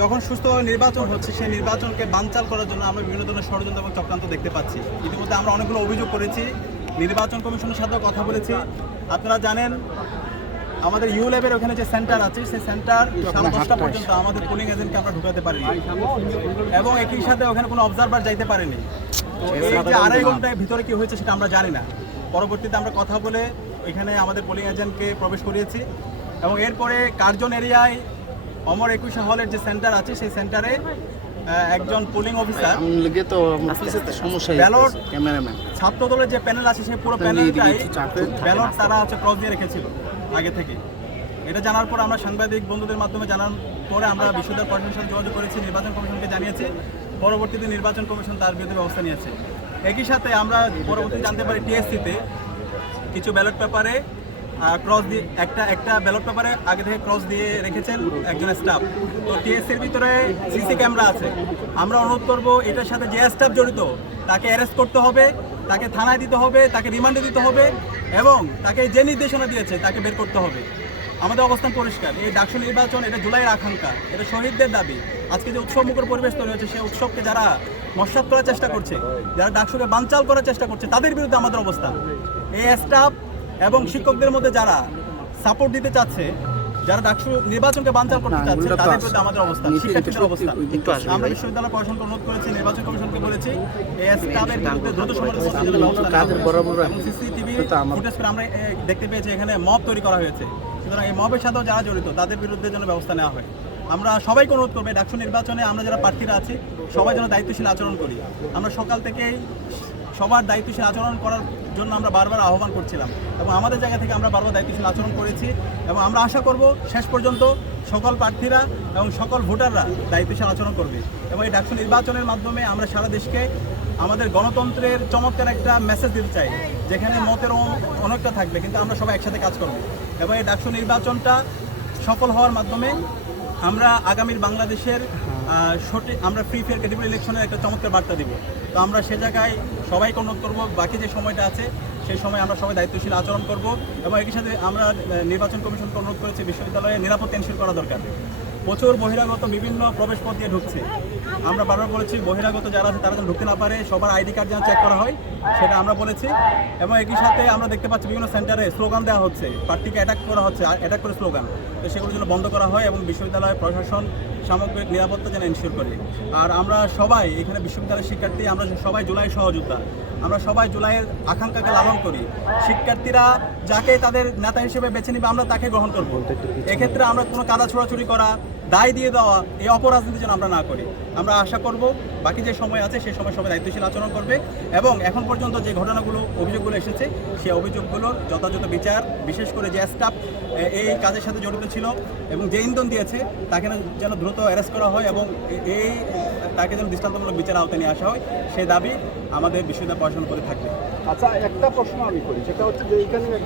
যখন সুস্থভাবে নির্বাচন হচ্ছে সেই নির্বাচনকে বানচাল করার জন্য আমরা বিভিন্ন ধরনের ষড়যন্ত্র এবং চক্রান্ত দেখতে পাচ্ছি। ইতিমধ্যে আমরা অনেকগুলো অভিযোগ করেছি নির্বাচন কমিশনের সাথেও কথা বলেছি। আপনারা জানেন আমাদের ইউ ল্যাবের ওখানে যে সেন্টার আছে সেই সেন্টার সাড়ে দশটা পর্যন্ত আমাদের পোলিং এজেন্টকে আমরা ঢুকাতে পারিনি। এবং একই সাথে ওখানে কোনো অবজারভার যাইতে পারেনি। তো এই যে আড়াই ঘন্টায় ভিতরে কি হয়েছে সেটা আমরা জানি না। পরবর্তীতে আমরা কথা বলে এখানে আমাদের পোলিং এজেন্টকে প্রবেশ করিয়েছি। এবং এরপরে কার্জন এরিয়ায় অমর একুশে হলের যে সেন্টার আছে সেই সেন্টারে একজন পোলিং অফিসার তো সমস্যা Ballot- ক্যামেরাম্যান ছাত্র দলের যে প্যানেল আছে সেই পুরো প্যানেলটাই ব্যালট তারা হচ্ছে ক্রস দিয়ে রেখেছিল আগে থেকে। এটা জানার পর আমরা সাংবাদিক বন্ধুদের মাধ্যমে জানার পরে আমরা বিশ্ববিদ্যালয় প্রশাসনের সাথে যোগাযোগ করেছি নির্বাচন কমিশনকে জানিয়েছি। পরবর্তীতে নির্বাচন কমিশন তার বিরুদ্ধে ব্যবস্থা নিয়েছে। একই সাথে আমরা পরবর্তীতে জানতে পারি টিএসসিতে কিছু ব্যালট পেপারে ক্রস দিয়ে একটা একটা ব্যালট পেপারে আগে থেকে ক্রস দিয়ে রেখেছেন একজন স্টাফ তো টিএসসির ভিতরে সিসি ক্যামেরা আছে। আমরা অনুরোধ করব এটার সাথে যে স্টাফ জড়িত, তাকে অ্যারেস্ট করতে হবে, তাকে থানায় দিতে হবে, তাকে রিমান্ডে দিতে হবে এবং তাকে যে নির্দেশনা দিয়েছে, তাকে বের করতে হবে। আমাদের অবস্থান পরিষ্কার। এই ডাকসু নির্বাচন, এটা জুলাইয়ের আকাঙ্ক্ষা। এটা শহীদদের দাবি। আজকে যে উৎসব মুখর পরিবেশ তৈরি হচ্ছে সেই উৎসবকে যারা নস্বাত করার চেষ্টা করছে, যারা ডাকসুকে বানচাল করার চেষ্টা করছে, তাদের বিরুদ্ধে আমাদের অবস্থান। এই স্টাফ এবং শিক্ষকদের মধ্যে যারা সাপোর্ট দিতে চাচ্ছে যারা ডাকসু নির্বাচনকে বানচাল করতে চাচ্ছে তাদের। বিরুদ্ধে আমাদের অবস্থান শিক্ষার্থীদের অবস্থান আমরা বিশ্ববিদ্যালয় প্রশাসনকে অনুরোধ করেছি নির্বাচন কমিশনকে বলেছি এই স্টাফের বিরুদ্ধে দ্রুত সময়ের ব্যবস্থা এবং সিসিটিভি ফুটেজ করে আমরা দেখতে পেয়েছি এখানে মব তৈরি করা হয়েছে। সুতরাং এই মবের সাথেও যারা জড়িত তাদের বিরুদ্ধে যেন ব্যবস্থা নেওয়া হয়। আমরা সবাইকে অনুরোধ করব ডাকসু নির্বাচনে আমরা যারা প্রার্থীরা আছি সবাই যেন দায়িত্বশীল আচরণ করি। আমরা সকাল থেকেই সবার দায়িত্বশীল আচরণ করার জন্য আমরা বারবার আহ্বান করছিলাম এবং আমাদের জায়গা থেকে আমরা বারবার দায়িত্বশীল আচরণ করেছি এবং আমরা আশা করব শেষ পর্যন্ত সকল প্রার্থীরা এবং সকল ভোটাররা দায়িত্বশীল আচরণ করবে এবং এই ডাকসু নির্বাচনের মাধ্যমে আমরা সারা দেশকে আমাদের গণতন্ত্রের চমৎকার একটা মেসেজ দিতে চাই, যেখানে মতের অনেকটা থাকবে, কিন্তু আমরা সবাই একসাথে কাজ করব। এবং এই ডাকসু নির্বাচনটা সফল হওয়ার মাধ্যমে আমরা আগামীর বাংলাদেশের সঠিক, আমরা ফ্রি ফেয়ার ক্যাটেগরি ইলেকশনের একটা চমৎকার বার্তা দিব। তো আমরা সে জায়গায় সবাইকে অনুরোধ করব, বাকি যে সময়টা আছে সেই সময় আমরা সবাই দায়িত্বশীল আচরণ করব এবং একই সাথে আমরা নির্বাচন কমিশনকে অনুরোধ করেছি বিশ্ববিদ্যালয়ে নিরাপত্তা এনশিওর করা দরকার। প্রচুর বহিরাগত বিভিন্ন প্রবেশ পথ দিয়ে ঢুকছে। আমরা বারবার বলেছি, বহিরাগত যারা আছে তারা যেন ঢুকতে না পারে, সবার আইডি কার্ড যেন চেক করা হয়, সেটা আমরা বলেছি। এবং একই সাথে আমরা দেখতে পাচ্ছি বিভিন্ন সেন্টারে স্লোগান দেওয়া হচ্ছে, প্রার্থীকে অ্যাটাক করা হচ্ছে অ্যাটাক করে স্লোগান। তো সেগুলো যেন বন্ধ করা হয় এবং বিশ্ববিদ্যালয়, প্রশাসন, সামগ্রিক নিরাপত্তা যেন এনশিওর করে। আর আমরা সবাই এখানে বিশ্ববিদ্যালয়ের শিক্ষার্থী, আমরা সবাই জুলাই সহযোদ্ধা। আমরা সবাই জুলাইয়ের আকাঙ্ক্ষাকে লালন করি। শিক্ষার্থীরা যাকে তাদের নেতা হিসেবে বেছে নিবে, আমরা তাকে গ্রহণ করব। এক্ষেত্রে আমরা কোনো কাদা ছোড়াছুড়ি করা দায় দিয়ে দেওয়া এই অপরাজনীতি যেন আমরা না করি। আমরা আশা করব বাকি যে সময় আছে সেই সময় সবাই দায়িত্বশীল আচরণ করবে এবং এখন পর্যন্ত যে ঘটনাগুলো, অভিযোগগুলো এসেছে সেই অভিযোগগুলোর যথাযথ বিচার, বিশেষ করে যে স্টাফ এই কাজের সাথে জড়িত ছিল এবং যে ইন্ধন দিয়েছে, তাকে যেন দ্রুত অ্যারেস্ট করা হয় এবং এই তাকে যেন দৃষ্টান্তমূলক বিচার আওতায় নিয়ে আসা হয় সেই দাবি আমাদের বিশ্ববিদ্যালয় প্রশাসন করে থাকবে। আচ্ছা একটা প্রশ্ন আমি করি, সেটা হচ্ছে যে এখানে একটা